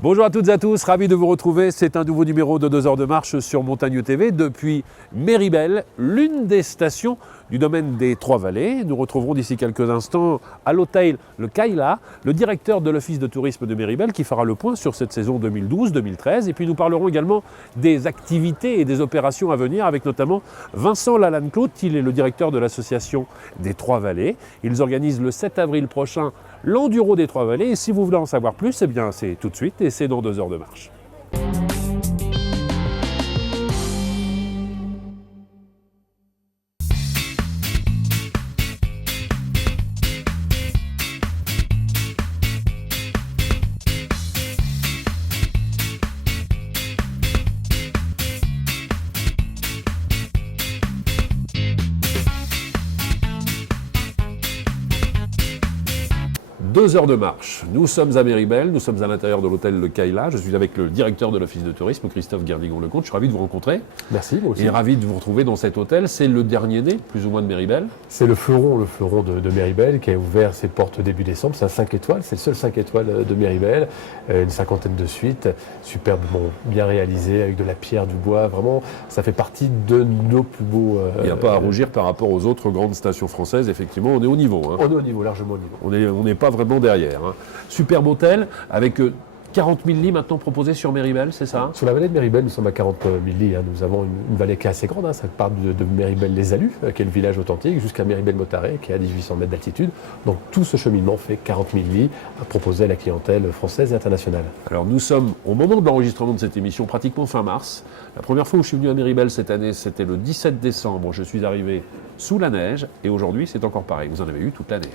Bonjour à toutes et à tous, ravi de vous retrouver. C'est un nouveau numéro de 2 heures de marche sur Montagne TV depuis Méribel, l'une des stations du domaine des Trois-Vallées. Nous retrouverons d'ici quelques instants à l'hôtel Le Kaila, le directeur de l'Office de tourisme de Méribel qui fera le point sur cette saison 2012-2013. Et puis nous parlerons également des activités et des opérations à venir avec notamment Vincent Lalanne-Claude. Il est le directeur de l'association des Trois-Vallées. Ils organisent le 7 avril prochain l'Enduro des Trois-Vallées. Et si vous voulez en savoir plus, eh bien c'est tout de suite et c'est dans 2 heures de marche. Deux heures de marche. Nous sommes à Méribel, nous sommes à l'intérieur de l'hôtel Le Kaila. Je suis avec le directeur de l'Office de tourisme, Christophe Guerdigon-Lecomte. Je suis ravi de vous rencontrer. Merci, moi aussi. Et ravi de vous retrouver dans cet hôtel. C'est le dernier né, plus ou moins, de Méribel. C'est le fleuron de Méribel qui a ouvert ses portes début décembre. C'est un 5 étoiles, c'est le seul 5 étoiles de Méribel. Une cinquantaine de suites, superbement bien réalisées, avec de la pierre, du bois. Vraiment, ça fait partie de nos plus beaux... Il n'y a pas à rougir par rapport aux autres grandes stations françaises. Effectivement, on est au niveau. On est au niveau, largement au niveau. On n'est pas vraiment derrière. Superbe hôtel avec 40 000 lits maintenant proposés sur Méribel, c'est ça? Sur la vallée de Méribel, nous sommes à 40 000 lits. Nous avons une vallée qui est assez grande. Ça part de Méribel-les-Alus, qui est le village authentique, jusqu'à Méribel-Motaré, qui est à 1800 mètres d'altitude. Donc tout ce cheminement fait 40 000 lits proposés à la clientèle française et internationale. Alors nous sommes au moment de l'enregistrement de cette émission, pratiquement fin mars. La première fois où je suis venu à Méribel cette année, c'était le 17 décembre. Je suis arrivé sous la neige et aujourd'hui c'est encore pareil. Vous en avez eu toute l'année.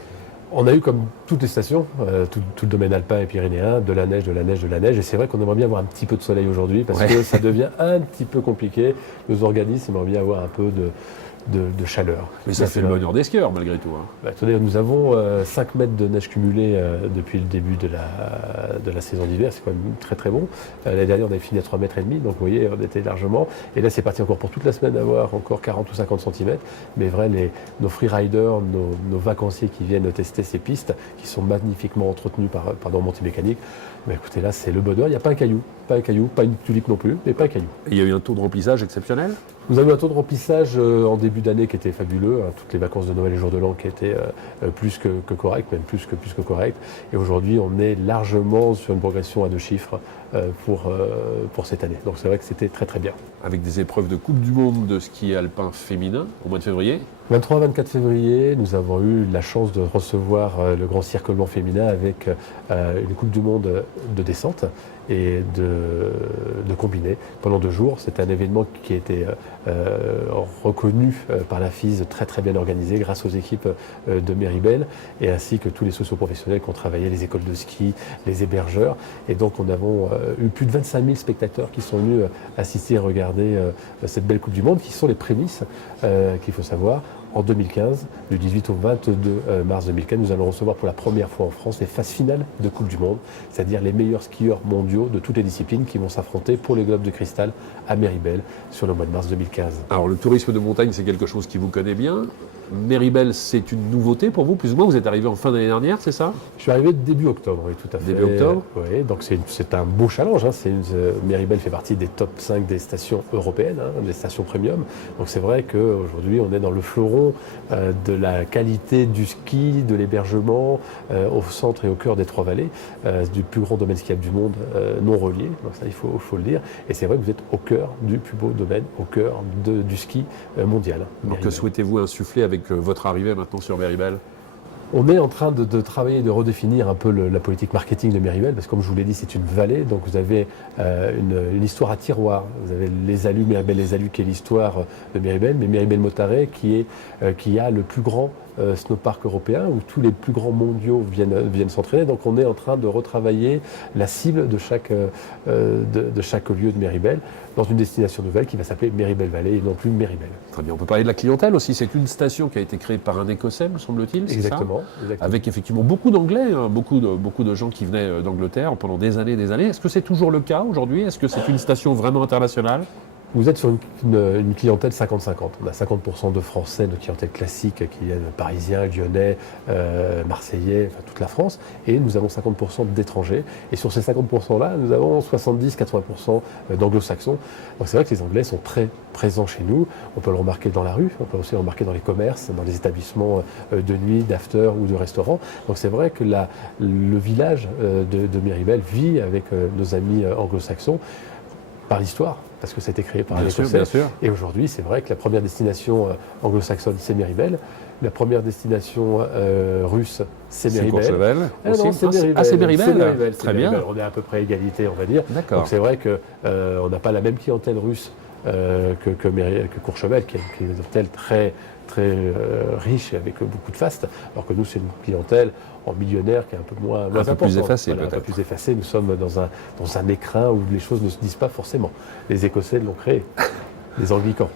On a eu, comme toutes les stations, tout le domaine alpin et pyrénéen, de la neige, de la neige, de la neige. Et c'est vrai qu'on aimerait bien avoir un petit peu de soleil aujourd'hui parce que ça devient un petit peu compliqué. Nos organismes aimeraient bien avoir un peu de chaleur. Mais ça fait le bonheur des skieurs malgré tout. Attendez, nous avons 5 mètres de neige cumulée depuis le début de la saison d'hiver. C'est quand même très très bon. L'année dernière, on avait fini à 3,5 mètres. Donc vous voyez, on était largement. Et là, c'est parti encore pour toute la semaine d'avoir encore 40 ou 50 cm. Mais vrai, nos freeriders, nos vacanciers qui viennent tester ces pistes, qui sont magnifiquement entretenues par nos remontées mécaniques, écoutez, là, c'est le bonheur. Il n'y a pas un caillou, pas une tulipe non plus, mais pas un caillou. Et il y a eu un taux de remplissage exceptionnel? Nous avons eu un taux de remplissage en début d'année qui était fabuleux. Toutes les vacances de Noël et jour de l'an qui étaient plus que correctes, même plus que correctes. Et aujourd'hui, on est largement sur une progression à 2 chiffres pour cette année. Donc c'est vrai que c'était très très bien. Avec des épreuves de Coupe du Monde de ski alpin féminin au mois de février? 23-24 février, nous avons eu la chance de recevoir le Grand Circlement féminin avec une Coupe du Monde de descente et de combiné pendant 2 jours. C'est un événement qui a été reconnu par la FIS, très très bien organisé grâce aux équipes de Méribel et ainsi que tous les socioprofessionnels qui ont travaillé, les écoles de ski, les hébergeurs. Et donc nous avons eu plus de 25 000 spectateurs qui sont venus assister et regarder cette belle Coupe du Monde, qui sont les prémices qu'il faut savoir. En 2015, du 18 au 22 mars 2015, nous allons recevoir pour la première fois en France les phases finales de Coupe du Monde, c'est-à-dire les meilleurs skieurs mondiaux de toutes les disciplines qui vont s'affronter pour les globes de cristal à Méribel sur le mois de mars 2015. Alors le tourisme de montagne, c'est quelque chose qui vous connaît bien. Méribel, c'est une nouveauté pour vous, plus ou moins. Vous êtes arrivé en fin d'année dernière, c'est ça? Je suis arrivé début octobre, oui, tout à fait. Début octobre? Oui, donc c'est un beau challenge. Méribel fait partie des top 5 des stations européennes, des stations premium. Donc c'est vrai qu'aujourd'hui, on est dans le fleuron de la qualité du ski, de l'hébergement, au centre et au cœur des Trois-Vallées, du plus grand domaine skiable du monde non relié. Donc ça, il faut le dire. Et c'est vrai que vous êtes au cœur du plus beau domaine, au cœur du ski mondial. Donc que souhaitez-vous insuffler avec votre arrivée maintenant sur Méribel? On est en train de travailler, de redéfinir un peu la politique marketing de Méribel, parce que comme je vous l'ai dit, c'est une vallée, donc vous avez une histoire à tiroir. Vous avez les Alus, Méribel les Alus, qui est l'histoire de Méribel, mais Méribel-Motaré, qui a le plus grand snowpark européen, où tous les plus grands mondiaux viennent s'entraîner. Donc on est en train de retravailler la cible de chaque lieu de Méribel, dans une destination nouvelle qui va s'appeler Méribel Valley et non plus Méribel. Très bien, on peut parler de la clientèle aussi. C'est une station qui a été créée par un Écossais, me semble-t-il, c'est Exactement, ça? exactement. Avec effectivement beaucoup d'Anglais, beaucoup de gens qui venaient d'Angleterre pendant des années et des années. Est-ce que c'est toujours le cas aujourd'hui? Est-ce que c'est une station vraiment internationale? Vous êtes sur une clientèle 50-50. On a 50% de Français, de clientèle classique, qui viennent parisiens, lyonnais, marseillais, enfin toute la France. Et nous avons 50% d'étrangers. Et sur ces 50%-là, nous avons 70-80% d'anglo-saxons. Donc c'est vrai que les Anglais sont très présents chez nous. On peut le remarquer dans la rue, on peut aussi le remarquer dans les commerces, dans les établissements de nuit, d'after ou de restaurants. Donc c'est vrai que le village de Miribel vit avec nos amis anglo-saxons par l'histoire, parce que ça a été créé par les Écossais. Bien sûr. Et aujourd'hui, c'est vrai que la première destination anglo-saxonne, c'est Miribel. La première destination russe, c'est Miribel. Courchevel. Non, c'est Miribel. Ah, c'est Miribel. Très bien. On est à peu près à égalité, on va dire. D'accord. Donc c'est vrai qu'on n'a pas la même clientèle russe que Courchevel, qui est une clientèle très riche et avec beaucoup de faste, alors que nous, c'est une clientèle en millionnaire qui est un peu moins un peu plus effacée, voilà, peut-être. Un peu plus effacée. Nous sommes dans un écrin où les choses ne se disent pas forcément. Les Écossais l'ont créé, les Anglicans.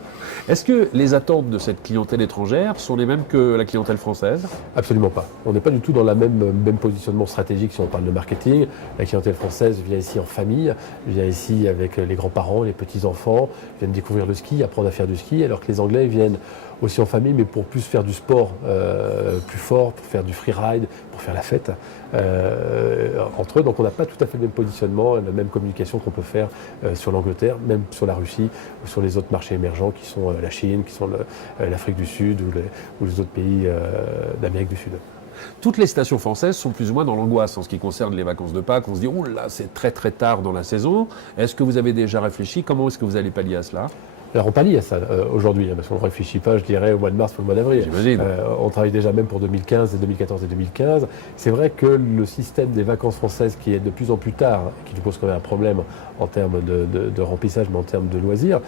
Est-ce que les attentes de cette clientèle étrangère sont les mêmes que la clientèle française? Absolument pas. On n'est pas du tout dans le même positionnement stratégique si on parle de marketing. La clientèle française vient ici en famille, vient ici avec les grands-parents, les petits-enfants, viennent découvrir le ski, apprendre à faire du ski, alors que les Anglais viennent aussi en famille, mais pour plus faire du sport plus fort, pour faire du freeride, pour faire la fête entre eux. Donc on n'a pas tout à fait le même positionnement, la même communication qu'on peut faire sur l'Angleterre, même sur la Russie ou sur les autres marchés émergents qui sont la Chine, qui sont l'Afrique du Sud ou les autres pays d'Amérique du Sud. Toutes les stations françaises sont plus ou moins dans l'angoisse en ce qui concerne les vacances de Pâques. On se dit, oh là, c'est très très tard dans la saison. Est-ce que vous avez déjà réfléchi? Comment est-ce que vous allez pallier à cela? Alors on pallie à ça aujourd'hui, parce qu'on ne réfléchit pas, je dirais, au mois de mars ou au mois d'avril. J'imagine. On travaille déjà même pour 2015, 2014 et 2015. C'est vrai que le système des vacances françaises qui est de plus en plus tard, qui nous pose quand même un problème en termes de remplissage, mais en termes de loisirs,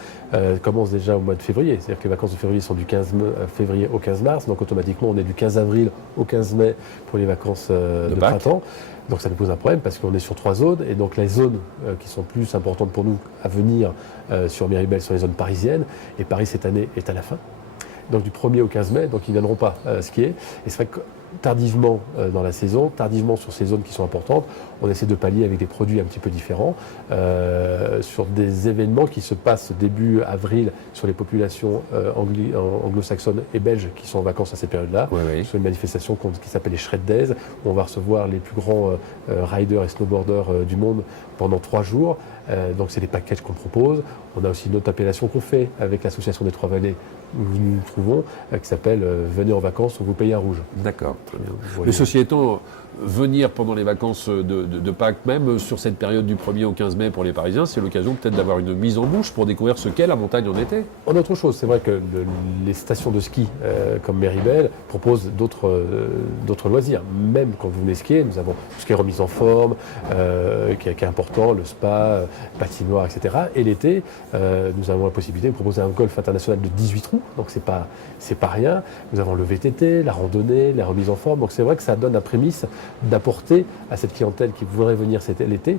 commence déjà au mois de février. C'est-à-dire que les vacances de février sont du 15 février au 15 mars, donc automatiquement on est du 15 avril au 15 mai pour les vacances de printemps. Donc ça nous pose un problème parce qu'on est sur 3 zones et donc les zones qui sont plus importantes pour nous à venir sur Miribel sont les zones parisiennes et Paris cette année est à la fin. Donc du 1er au 15 mai, donc ils ne viendront pas skier. Et c'est vrai que tardivement dans la saison, tardivement sur ces zones qui sont importantes, on essaie de pallier avec des produits un petit peu différents sur des événements qui se passent début avril sur les populations anglo-saxonnes et belges qui sont en vacances à ces périodes-là. Oui. Sur une manifestation qui s'appelle les Shred Days, où on va recevoir les plus grands riders et snowboarders du monde pendant 3 jours. Donc c'est des packages qu'on propose. On a aussi une autre appellation qu'on fait avec l'association des Trois-Vallées où nous nous trouvons, qui s'appelle Venez en vacances, on vous paye un rouge. D'accord, très bien. Mais ceci étant, venir pendant les vacances de Pâques, même sur cette période du 1er au 15 mai pour les Parisiens, c'est l'occasion peut-être d'avoir une mise en bouche pour découvrir ce qu'est la montagne en été. En autre chose, c'est vrai que les stations de ski comme Miribel proposent d'autres loisirs. Même quand vous venez skier, nous avons tout ce qui est remise en forme, qui est important, le spa, patinoire, etc. Et l'été, nous avons la possibilité de proposer un golf international de 18 trous, donc c'est pas rien. Nous avons le VTT, la randonnée, la remise en forme. Donc c'est vrai que ça donne la prémisse d'apporter à cette clientèle qui voudrait venir l'été,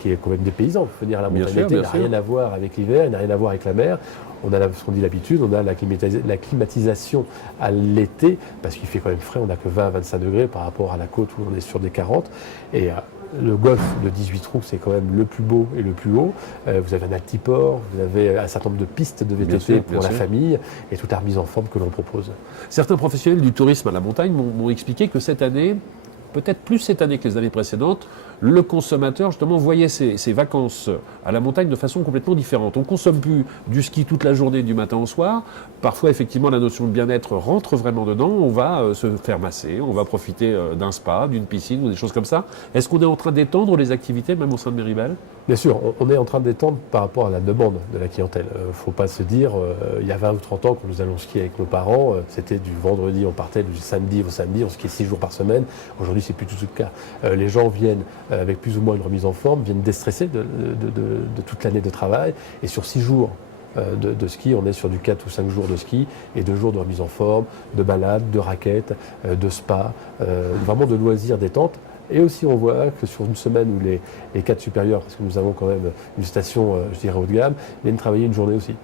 qui est quand même des paysans. Venir à la montagne l'été n'a rien à voir avec l'hiver, n'a rien à voir avec la mer. On a ce qu'on dit l'habitude, on a la climatisation à l'été, parce qu'il fait quand même frais, on n'a que 20 à 25 degrés par rapport à la côte où on est sur des 40. Et le golf de 18 trous, c'est quand même le plus beau et le plus haut. Vous avez un altiport, vous avez un certain nombre de pistes de VTT pour la famille et toute la remise en forme que l'on propose. Certains professionnels du tourisme à la montagne m'ont expliqué que cette année, peut-être plus cette année que les années précédentes, le consommateur justement voyait ses vacances à la montagne de façon complètement différente. On ne consomme plus du ski toute la journée du matin au soir. Parfois, effectivement, la notion de bien-être rentre vraiment dedans. On va se faire masser, on va profiter d'un spa, d'une piscine ou des choses comme ça. Est-ce qu'on est en train d'étendre les activités même au sein de Miribel? Bien sûr, on est en train d'étendre par rapport à la demande de la clientèle. Il ne faut pas se dire, il y a 20 ou 30 ans, quand nous allons skier avec nos parents, c'était du vendredi, on partait du samedi au samedi, on skiait 6 jours par semaine. Aujourd'hui, c'est plus tout le cas. Les gens viennent avec plus ou moins une remise en forme, viennent déstressés de toute l'année de travail. Et sur 6 jours de ski, on est sur du 4 ou 5 jours de ski et 2 jours de remise en forme, de balade, de raquettes, de spa, vraiment de loisirs détente. Et aussi, on voit que sur une semaine où les cadres supérieurs, parce que nous avons quand même une station, je dirais, haut de gamme, viennent travailler une journée aussi.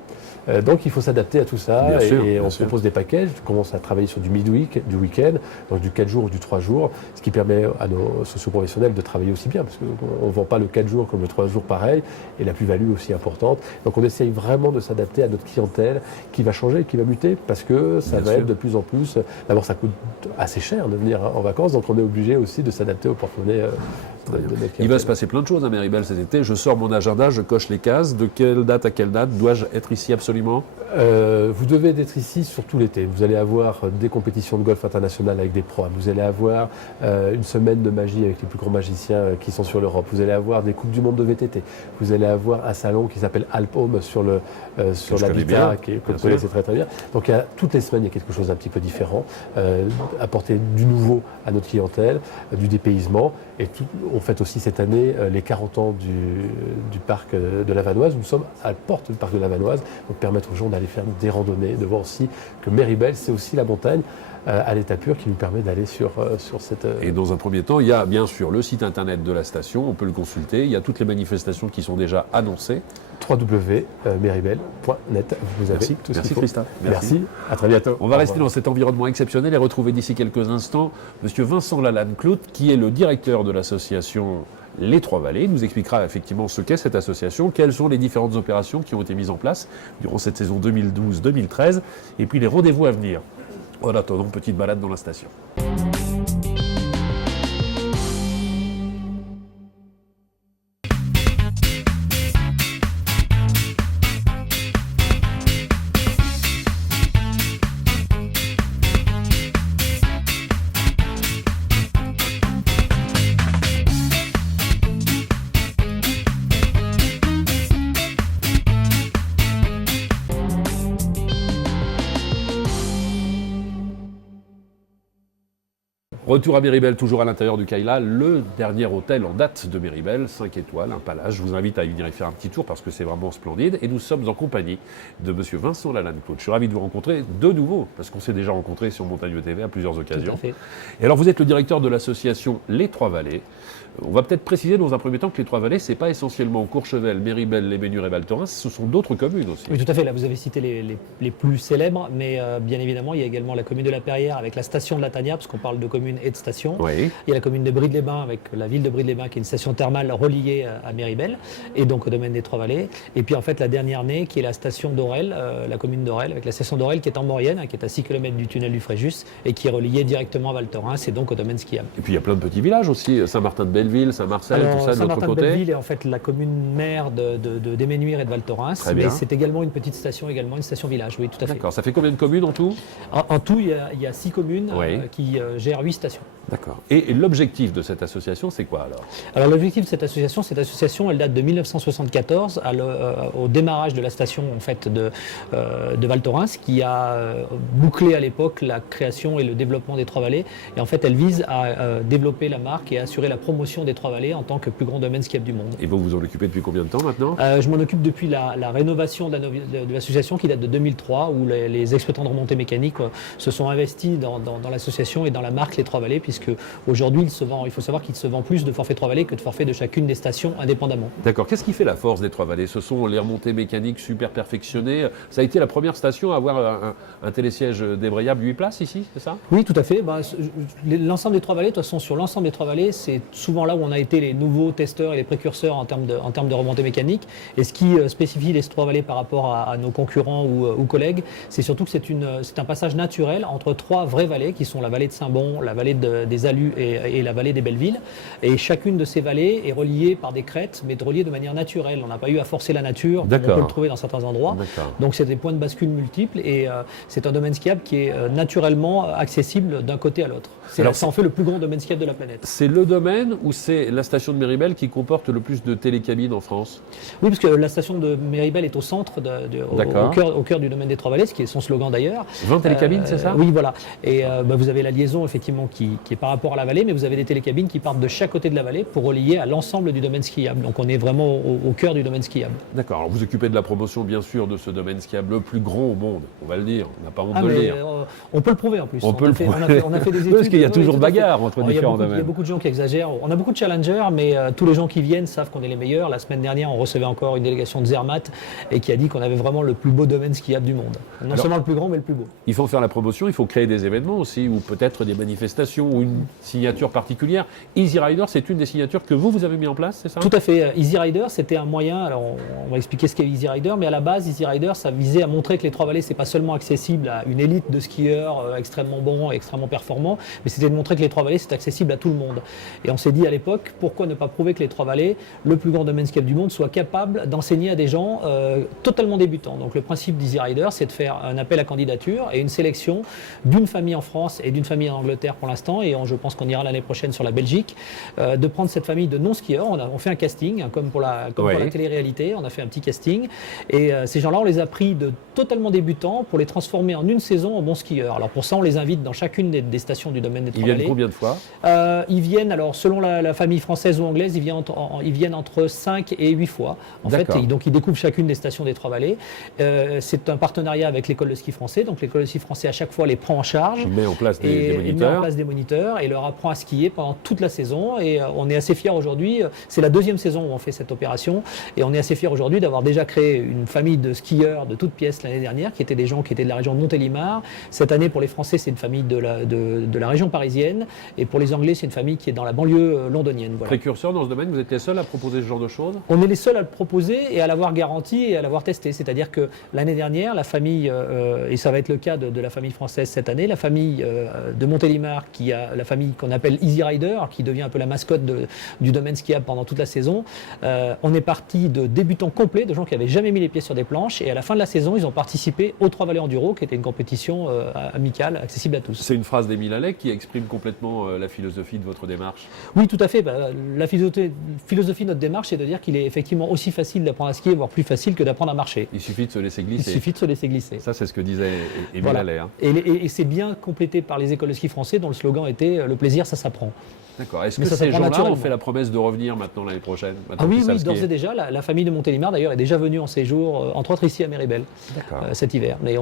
Donc il faut s'adapter à tout ça et on propose des packages. On commence à travailler sur du midweek, du week-end, donc du 4 jours ou du 3 jours, ce qui permet à nos socio-professionnels de travailler aussi bien, parce qu'on ne vend pas le 4 jours comme le 3 jours pareil, et la plus-value aussi importante. Donc on essaye vraiment de s'adapter à notre clientèle qui va changer, qui va muter, parce que ça va être de plus en plus. D'abord, ça coûte assez cher de venir en vacances, donc on est obligé aussi de s'adapter au porte-monnaie. Il va se passer plein de choses à Méribel cet été. Je sors mon agenda, je coche les cases. De quelle date à quelle date dois-je être ici absolument ? Vous devez être ici sur tout l'été. Vous allez avoir des compétitions de golf internationales avec des pros. Vous allez avoir une semaine de magie avec les plus grands magiciens qui sont sur l'Europe. Vous allez avoir des Coupes du Monde de VTT. Vous allez avoir un salon qui s'appelle Alp Home sur l'habitat, que vous connaissez très très bien. Donc toutes les semaines, il y a quelque chose d'un petit peu différent. Apporter du nouveau à notre clientèle, du dépaysement. Et on fête aussi cette année les 40 ans du parc de la Vanoise. Nous sommes à la porte du parc de la Vanoise, donc permettre aux gens d'aller faire des randonnées, de voir aussi que Méribel, c'est aussi la montagne à l'état pur qui nous permet d'aller sur cette... Et dans un premier temps, il y a bien sûr le site internet de la station, on peut le consulter, il y a toutes les manifestations qui sont déjà annoncées. www.meribel.net. Vous avez tout ce qu'il faut. Christophe. Merci, à très bientôt. On va rester dans cet environnement exceptionnel et retrouver d'ici quelques instants Monsieur Vincent Lalanne-Clout, qui est le directeur de l'association Les Trois Vallées. Il nous expliquera effectivement ce qu'est cette association, quelles sont les différentes opérations qui ont été mises en place durant cette saison 2012-2013, et puis les rendez-vous à venir. En attendant, petite balade dans la station. Retour à Méribel, toujours à l'intérieur du Kaila, le dernier hôtel en date de Méribel, 5 étoiles, un palace. Je vous invite à venir y faire un petit tour parce que c'est vraiment splendide. Et nous sommes en compagnie de Monsieur Vincent Lalanne-Clout. Je suis ravi de vous rencontrer de nouveau, parce qu'on s'est déjà rencontrés sur Montagne TV à plusieurs occasions. Tout à fait. Et alors vous êtes le directeur de l'association Les Trois Vallées. On va peut-être préciser dans un premier temps que les Trois Vallées, c'est pas essentiellement Courchevel, Méribel, Les Ménures et Val Thorens, ce sont d'autres communes aussi. Oui, tout à fait. Là, vous avez cité les plus célèbres, mais bien évidemment, il y a également la commune de La Perrière avec la station de la Tania, parce qu'on parle de commune et de station. Oui. Il y a la commune de Bride-les-Bains avec la ville de Bride-les-Bains, qui est une station thermale reliée à Méribel, et donc au domaine des Trois Vallées. Et puis en fait, la dernière née, qui est la station d'Orel, la commune d'Orel, avec la station d'Orel qui est en Maurienne, qui est à 6 km du tunnel du Fréjus, et qui est reliée directement à Val Thorens, et donc au domaine skiable. Et puis il y a plein de petits villages aussi, Saint-Martin-de-Belleville, Saint-Marcel, tout ça de notre côté. Saint-Martin-de-Belleville est en fait la commune mère d'Éménuire et de Val Thorens, mais c'est également une petite station, également une station village, oui, tout à fait. D'accord, ça fait combien de communes en tout ? En tout, il y a 6 communes qui gèrent 8 stations. D'accord. Et l'objectif de cette association, c'est quoi alors ? Alors l'objectif de cette association, elle date de 1974, au démarrage de la station en fait de Val Thorens, qui a bouclé à l'époque la création et le développement des Trois Vallées. Et en fait, elle vise à développer la marque et à assurer la promotion des Trois Vallées en tant que plus grand domaine skiable du monde. Et vous vous en occupez depuis combien de temps maintenant ? Je m'en occupe depuis la rénovation de l'association qui date de 2003, où les exploitants de remontées mécaniques se sont investis dans l'association et dans la marque Les Trois Vallées, puisque aujourd'hui, il faut savoir qu'il se vend plus de forfaits Trois Vallées que de forfaits de chacune des stations indépendamment. D'accord. Qu'est-ce qui fait la force des Trois Vallées ? Ce sont les remontées mécaniques super perfectionnées. Ça a été la première station à avoir un télésiège débrayable 8 places ici, c'est ça ? Oui, tout à fait. L'ensemble des Trois Vallées, de toute façon, sur l'ensemble des Trois Vallées, c'est souvent là où on a été les nouveaux testeurs et les précurseurs en termes de remontées mécaniques. Et ce qui spécifie les Trois Vallées par rapport à nos concurrents ou collègues, c'est surtout que c'est un passage naturel entre 3 vraies vallées, qui sont la vallée de Saint-Bon, la vallée des Alus et la vallée des Bellevilles. Et chacune de ces vallées est reliée par des crêtes, mais reliée de manière naturelle. On n'a pas eu à forcer la nature, comme on peut le trouver dans certains endroits. Donc c'est des points de bascule multiples et c'est un domaine skiable qui est naturellement accessible d'un côté à l'autre. Ça en fait le plus grand domaine skiable de la planète. C'est le domaine où c'est la station de Méribel qui comporte le plus de télécabines en France. Oui, parce que la station de Méribel est au centre, au cœur du domaine des Trois-Vallées, ce qui est son slogan d'ailleurs. 20 télécabines, c'est ça? Oui, voilà. Et vous avez la liaison effectivement qui est par rapport à la vallée, mais vous avez des télécabines qui partent de chaque côté de la vallée pour relier à l'ensemble du domaine skiable. Donc on est vraiment au cœur du domaine skiable. D'accord. Alors vous occupez de la promotion, bien sûr, de ce domaine skiable le plus grand au monde, on va le dire. On n'a pas honte de le dire. On peut le prouver en plus. On a fait des études. Parce qu'il y a toujours bagarre entre différents domaines. Il y a beaucoup de gens qui exagèrent. On a beaucoup de challengers, mais tous les gens qui viennent savent qu'on est les meilleurs. La semaine dernière, on recevait encore une délégation de Zermatt et qui a dit qu'on avait vraiment le plus beau domaine skiable du monde. Non seulement le plus grand, mais le plus beau. Il faut faire la promotion, il faut créer des événements aussi, ou peut-être des manifestations, ou une signature particulière. Easy Rider, c'est une des signatures que vous avez mis en place, c'est ça? Tout à fait. Easy Rider, c'était un moyen. Alors, on va expliquer ce qu'est Easy Rider, mais à la base, Easy Rider, ça visait à montrer que les Trois-Vallées, c'est pas seulement accessible à une élite de skieurs extrêmement bons et extrêmement performants, mais c'était de montrer que les Trois-Vallées, c'est accessible à tout le monde. Et on s'est dit à l'époque, pourquoi ne pas prouver que les Trois-Vallées, le plus grand domaine skiable du monde, soit capable d'enseigner à des gens totalement débutants. Donc le principe d'Easy Rider, c'est de faire un appel à candidature et une sélection d'une famille en France et d'une famille en Angleterre pour l'instant, et je pense qu'on ira l'année prochaine sur la Belgique, de prendre cette famille de non-skieurs. On fait un casting, hein, comme pour la télé-réalité, on a fait un petit casting, et ces gens-là, on les a pris de totalement débutants pour les transformer en une saison en bons skieurs. Alors pour ça, on les invite dans chacune des stations du domaine des Trois-Vallées. Ils viennent combien de fois? Ils viennent, alors selon la famille française ou anglaise, ils viennent entre 5 et 8 fois. En fait, donc ils découvrent chacune des stations des Trois-Vallées. C'est un partenariat avec l'école de ski français. Donc l'école de ski français à chaque fois les prend en charge. Il met en place des moniteurs. Et leur apprend à skier pendant toute la saison. Et on est assez fiers aujourd'hui. C'est la deuxième saison où on fait cette opération. Et on est assez fiers aujourd'hui d'avoir déjà créé une famille de skieurs de toutes pièces l'année dernière, qui étaient des gens qui étaient de la région de Montélimar. Cette année, pour les Français, c'est une famille de la région parisienne. Et pour les Anglais, c'est une famille qui est dans la banlieue londonienne. Voilà. Précurseur dans ce domaine, vous êtes les seuls à proposer ce genre de choses? On est les seuls à le proposer et à l'avoir garanti et à l'avoir testé. C'est-à-dire que l'année dernière, la famille, et ça va être le cas de la famille française cette année, la famille de Montélimar, qui a la famille qu'on appelle Easy Rider, qui devient un peu la mascotte du domaine skiable pendant toute la saison. On est parti de débutants complets, de gens qui n'avaient jamais mis les pieds sur des planches, et à la fin de la saison, ils ont participé aux Trois-Vallées Enduro, qui était une compétition amicale, accessible à tous. C'est une phrase d'Émile Allec qui exprime complètement la philosophie de votre démarche. Oui, tout à fait. La philosophie de notre démarche, c'est de dire qu'il est effectivement aussi facile d'apprendre à skier, voire plus facile que d'apprendre à marcher. Il suffit de se laisser glisser. Il suffit de se laisser glisser. Ça, c'est ce que disait Émile Allec. Hein. Et c'est bien complété par les écoles de ski français, dont le slogan était « Le plaisir, ça s'apprend ». D'accord. Est-ce que ces gens-là ont fait la promesse de revenir maintenant l'année prochaine? Oui, d'ores et déjà. La famille de Montélimar, d'ailleurs, est déjà venue en séjour, entre autres ici à Méribel, cet hiver. Mais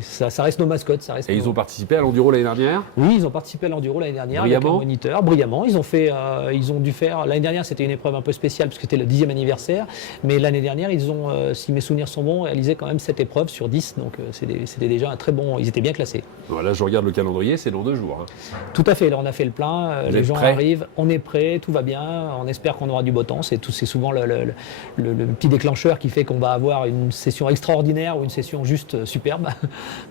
ça reste nos mascottes. Ils ont participé à l'Enduro l'année dernière? Oui, ils ont participé à l'Enduro l'année dernière. Brillamment. Avec un moniteur, brillamment. Ils ont dû faire. L'année dernière, c'était une épreuve un peu spéciale, parce que c'était le 10e anniversaire. Mais l'année dernière, ils ont, si mes souvenirs sont bons, réalisé quand même 7 épreuves sur 10. Donc c'était déjà un très bon. Ils étaient bien classés. Là, je regarde le calendrier, c'est dans 2 jours. Hein. Tout à fait. Là, on a fait le plein. Les gens arrivent. On est prêts, tout va bien. On espère qu'on aura du beau temps. C'est souvent le petit déclencheur qui fait qu'on va avoir une session extraordinaire ou une session juste superbe.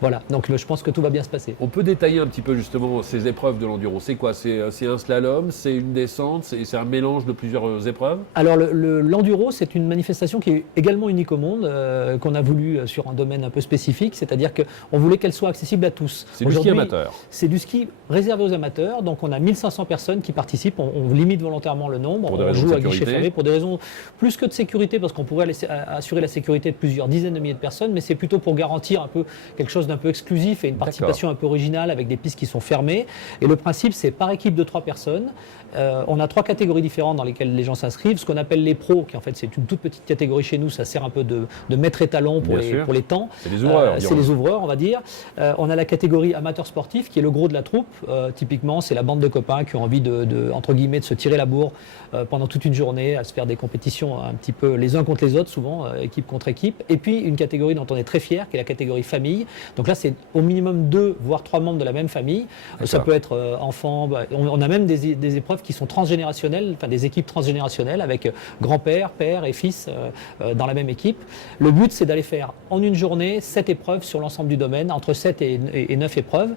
Voilà. Donc je pense que tout va bien se passer. On peut détailler un petit peu justement ces épreuves de l'enduro. C'est quoi? C'est un slalom, c'est une descente, c'est un mélange de plusieurs épreuves? Alors l'enduro, c'est une manifestation qui est également unique au monde, qu'on a voulu sur un domaine un peu spécifique, c'est-à-dire qu'on voulait qu'elle soit accessible à tous. C'est du ski amateur. C'est du ski réservé aux amateurs, donc on a 1500 personnes qui participent, on limite volontairement le nombre, on joue à guichet fermé pour des raisons plus que de sécurité, parce qu'on pourrait assurer la sécurité de plusieurs dizaines de milliers de personnes, mais c'est plutôt pour garantir un peu quelque chose d'un peu exclusif et une participation un peu originale avec des pistes qui sont fermées. Et le principe, c'est par équipe de 3 personnes. On a 3 catégories différentes dans lesquelles les gens s'inscrivent. Ce qu'on appelle les pros, qui en fait c'est une toute petite catégorie chez nous, ça sert un peu de maître étalon pour les temps. C'est les ouvreurs. C'est les ouvreurs, on va dire. On a la catégorie amateur sportif, qui est le gros de la troupe. Typiquement, c'est la bande de copains qui ont envie entre guillemets, de se tirer la bourre pendant toute une journée, à se faire des compétitions un petit peu les uns contre les autres, souvent équipe contre équipe. Et puis une catégorie dont on est très fier, qui est la catégorie famille. Donc là, c'est au minimum 2 voire 3 membres de la même famille. Ça peut être enfants. On a même des épreuves qui sont transgénérationnelles, enfin des équipes transgénérationnelles avec grand-père, père et fils dans la même équipe. Le but, c'est d'aller faire en une journée 7 épreuves sur l'ensemble du domaine, entre 7 et 9 épreuves.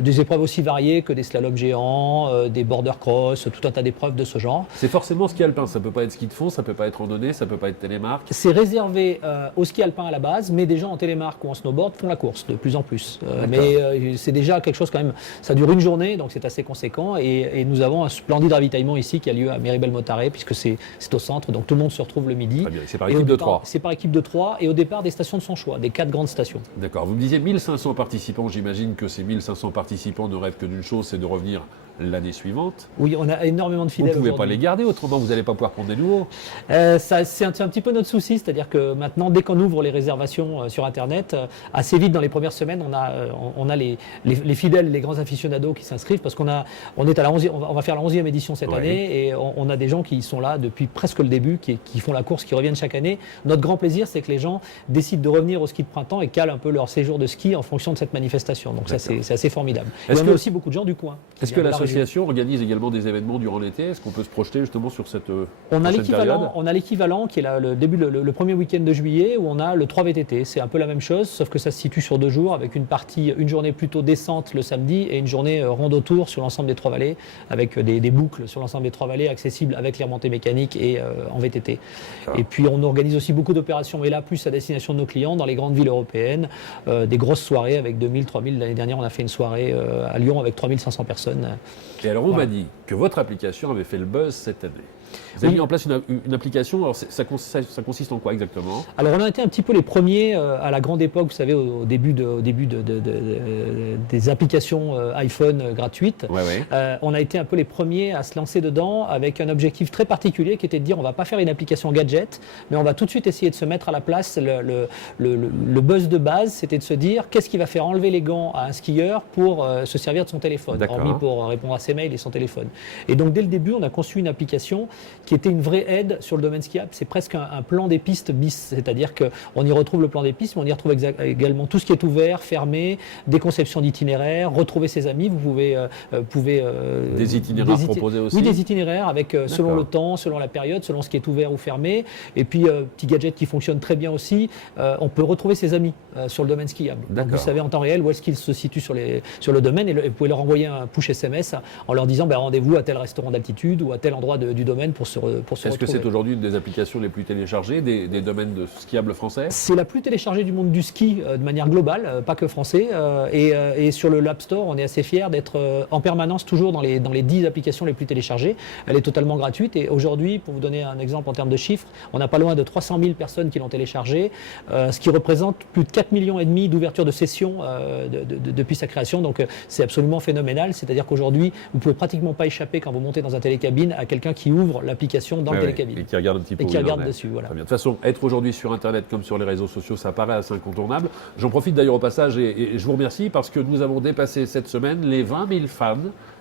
Des épreuves aussi variées que des slaloms géants, des border cross, tout un tas d'épreuves de ce genre. C'est forcément ski alpin, ça peut pas être ski de fond, ça peut pas être randonnée, ça peut pas être télémarque. C'est réservé au ski alpin à la base, mais des gens en télémarque ou en snowboard font la course de plus en plus. Mais c'est déjà quelque chose quand même, ça dure une journée, donc c'est assez conséquent. Et nous avons un splendide ravitaillement ici qui a lieu à Méribel-Mottaret, puisque c'est au centre, donc tout le monde se retrouve le midi. Très bien, c'est par équipe de 3. C'est par équipe de 3, et au départ des stations de son choix, des 4 grandes stations. D'accord, vous me disiez 1500 participants, j'imagine que ces 1500 participants ne rêvent que d'une chose, c'est de revenir l'année suivante. Oui, on a énormément de Vous fidèles ne pouvez pas aujourd'hui. les garder, autrement vous n'allez pas pouvoir prendre des nouveaux. C'est un petit peu notre souci, c'est-à-dire que maintenant, dès qu'on ouvre les réservations sur Internet, assez vite dans les premières semaines, on a les fidèles, les grands aficionados qui s'inscrivent, parce on est à la 11e, on va faire la 11e édition cette année, et on a des gens qui sont là depuis presque le début, qui font la course, qui reviennent chaque année. Notre grand plaisir, c'est que les gens décident de revenir au ski de printemps et calent un peu leur séjour de ski en fonction de cette manifestation. Donc ça, c'est assez formidable. Et on a aussi beaucoup de gens du coin. Est-ce que l'association organise également des événements durant l'été? Est-ce qu'on peut se projeter justement sur cette on a période? l'équivalent qui est le premier week-end de juillet, où on a le 3 VTT. C'est un peu la même chose, sauf que ça se situe sur 2 jours, avec une journée plutôt descente le samedi et une journée rando tour sur l'ensemble des 3 vallées, avec des boucles sur l'ensemble des 3 vallées accessibles avec les remontées mécaniques et en VTT. Et puis on organise aussi beaucoup d'opérations, et là plus à destination de nos clients dans les grandes villes européennes, des grosses soirées avec 2000, 3000. L'année dernière, on a fait une soirée à Lyon avec 3500 personnes. Et alors on m'a dit que votre application avait fait le buzz cette année. Vous avez mis en place une application, alors ça consiste en quoi exactement? Alors on a été un petit peu les premiers à la grande époque, vous savez, au début des applications iPhone gratuites. On a été un peu les premiers à se lancer dedans avec un objectif très particulier qui était de dire on va pas faire une application gadget, mais on va tout de suite essayer de se mettre à la place. Le buzz de base, c'était de se dire qu'est-ce qui va faire enlever les gants à un skieur pour se servir de son téléphone, hormis pour répondre à ses mails et son téléphone. Et donc dès le début, on a conçu une application qui était une vraie aide sur le domaine skiable. C'est presque un plan des pistes bis, c'est-à-dire qu'on y retrouve le plan des pistes, mais on y retrouve également tout ce qui est ouvert, fermé, des conceptions d'itinéraires, retrouver ses amis. Vous pouvez des itinéraires proposés aussi. Oui, des itinéraires avec selon le temps, selon la période, selon ce qui est ouvert ou fermé. Et puis petit gadget qui fonctionne très bien aussi. On peut retrouver ses amis sur le domaine skiable. Donc, vous savez en temps réel où est-ce qu'ils se situent sur le domaine, et vous pouvez leur envoyer un push SMS en leur disant rendez-vous à tel restaurant d'altitude ou à tel endroit du domaine pour se retrouver. Est-ce que c'est aujourd'hui une des applications les plus téléchargées des domaines de skiable français? C'est la plus téléchargée du monde du ski de manière globale, pas que français. Et sur le l'App Store, on est assez fiers d'être en permanence toujours dans les 10 applications les plus téléchargées. Elle est totalement gratuite, et aujourd'hui, pour vous donner un exemple en termes de chiffres, on n'a pas loin de 300 000 personnes qui l'ont téléchargée, ce qui représente plus de 4,5 millions d'ouvertures de sessions depuis sa création. Donc c'est absolument phénoménal. C'est-à-dire qu'aujourd'hui, vous ne pouvez pratiquement pas échapper quand vous montez dans un télécabine à quelqu'un qui ouvre l'application dans le télécabine. Et qui regarde un petit peu. Et qui regarde dessus. Voilà. Très bien. De toute façon, être aujourd'hui sur Internet comme sur les réseaux sociaux, ça paraît assez incontournable. J'en profite d'ailleurs au passage et je vous remercie parce que nous avons dépassé cette semaine les 20 000 fans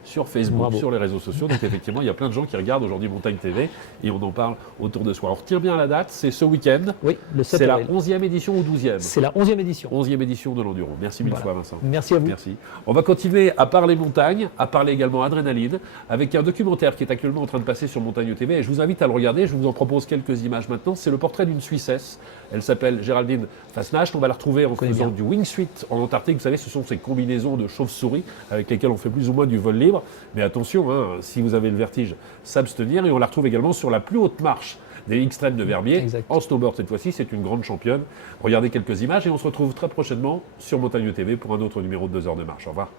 sur Facebook, Bravo. sur les réseaux sociaux. Donc effectivement, il y a plein de gens qui regardent aujourd'hui Montagne TV et on en parle autour de soi. On retire bien la date, c'est ce week-end. Oui, le 7 C'est la avril. 11e édition ou 12e? C'est la 11e édition. 11e édition de l'Enduro. Merci mille fois, Vincent. Merci à vous. Merci. On va continuer à parler montagne, à parler également adrénaline, avec un documentaire qui est actuellement en train de passer sur Montagne TV. Et je vous invite à le regarder. Je vous en propose quelques images maintenant. C'est le portrait d'une Suissesse. Elle s'appelle Géraldine Fasnacht. On va la retrouver en faisant du wingsuit en Antarctique. Vous savez, ce sont ces combinaisons de chauves-souris avec lesquelles on fait plus ou moins du vol libre. Mais attention, si vous avez le vertige, s'abstenir. Et on la retrouve également sur la plus haute marche des X-Trails de Verbier. Exact. En snowboard cette fois-ci, c'est une grande championne. Regardez quelques images et on se retrouve très prochainement sur Montagne TV pour un autre numéro de 2 heures de marche. Au revoir.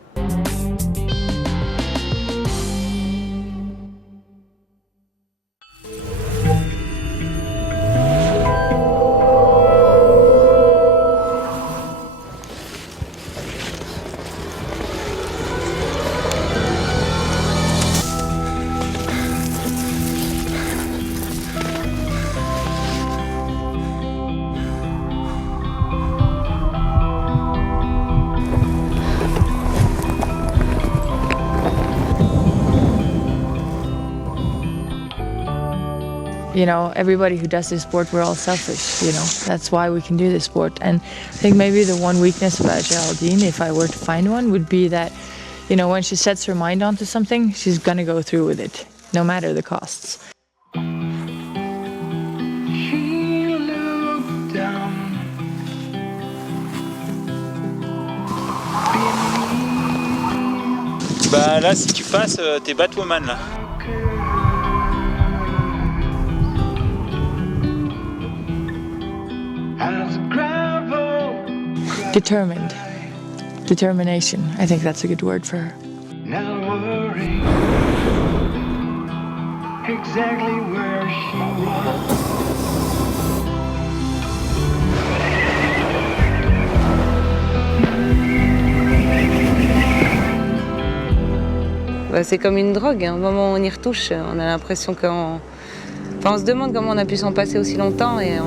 You know, everybody who does this sport, we're all selfish, you know. That's why we can do this sport. And I think maybe the one weakness about Geraldine, if I were to find one, would be that, you know, when she sets her mind onto something, she's gonna go through with it, no matter the costs. She looked down beneath Bah là, si tu passes, t'es Batwoman là. As gravel, Determined. Determination. I think that's a good word for her. not worry exactly where she was. Bah, c'est comme une drogue, hein. Au moment où on y retouche, on a l'impression on se demande comment on a pu s'en passer aussi longtemps et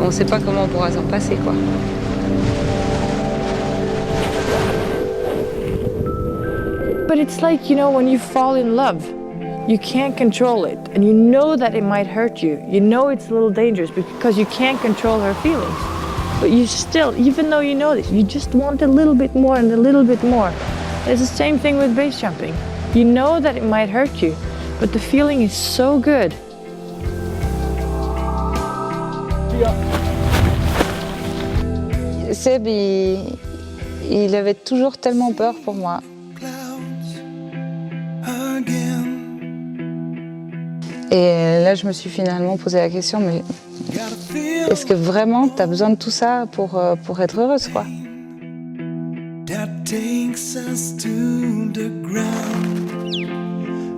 on ne sait pas comment on pourra s'en passer, quoi. But it's like, you know, when you fall in love, you can't control it. And you know that it might hurt you. You know it's a little dangerous because you can't control her feelings. But you still, even though you know this, you just want a little bit more and a little bit more. It's the same thing with base jumping. You know that it might hurt you, but the feeling is so good. Seb, il avait toujours tellement peur pour moi. Et là, je me suis finalement posé la question, mais est-ce que vraiment tu as besoin de tout ça pour être heureuse, quoi? That takes us to the ground.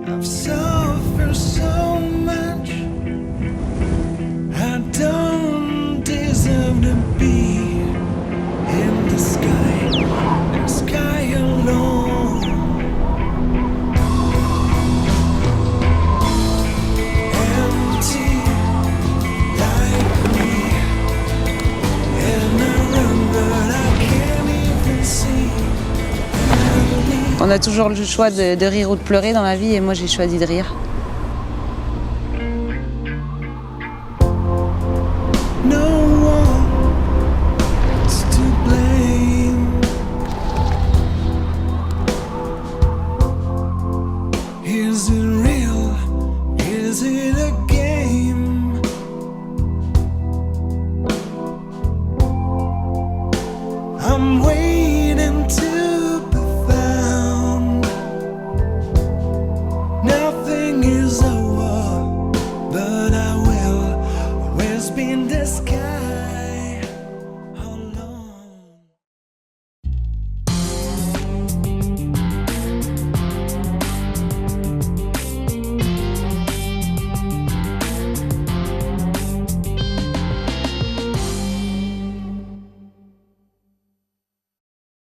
I've suffered so much. I don't deserve to be in the sky alone. Empty like me, and I run, but I can't even see. On a toujours le choix de rire ou de pleurer dans la vie et moi j'ai choisi de rire.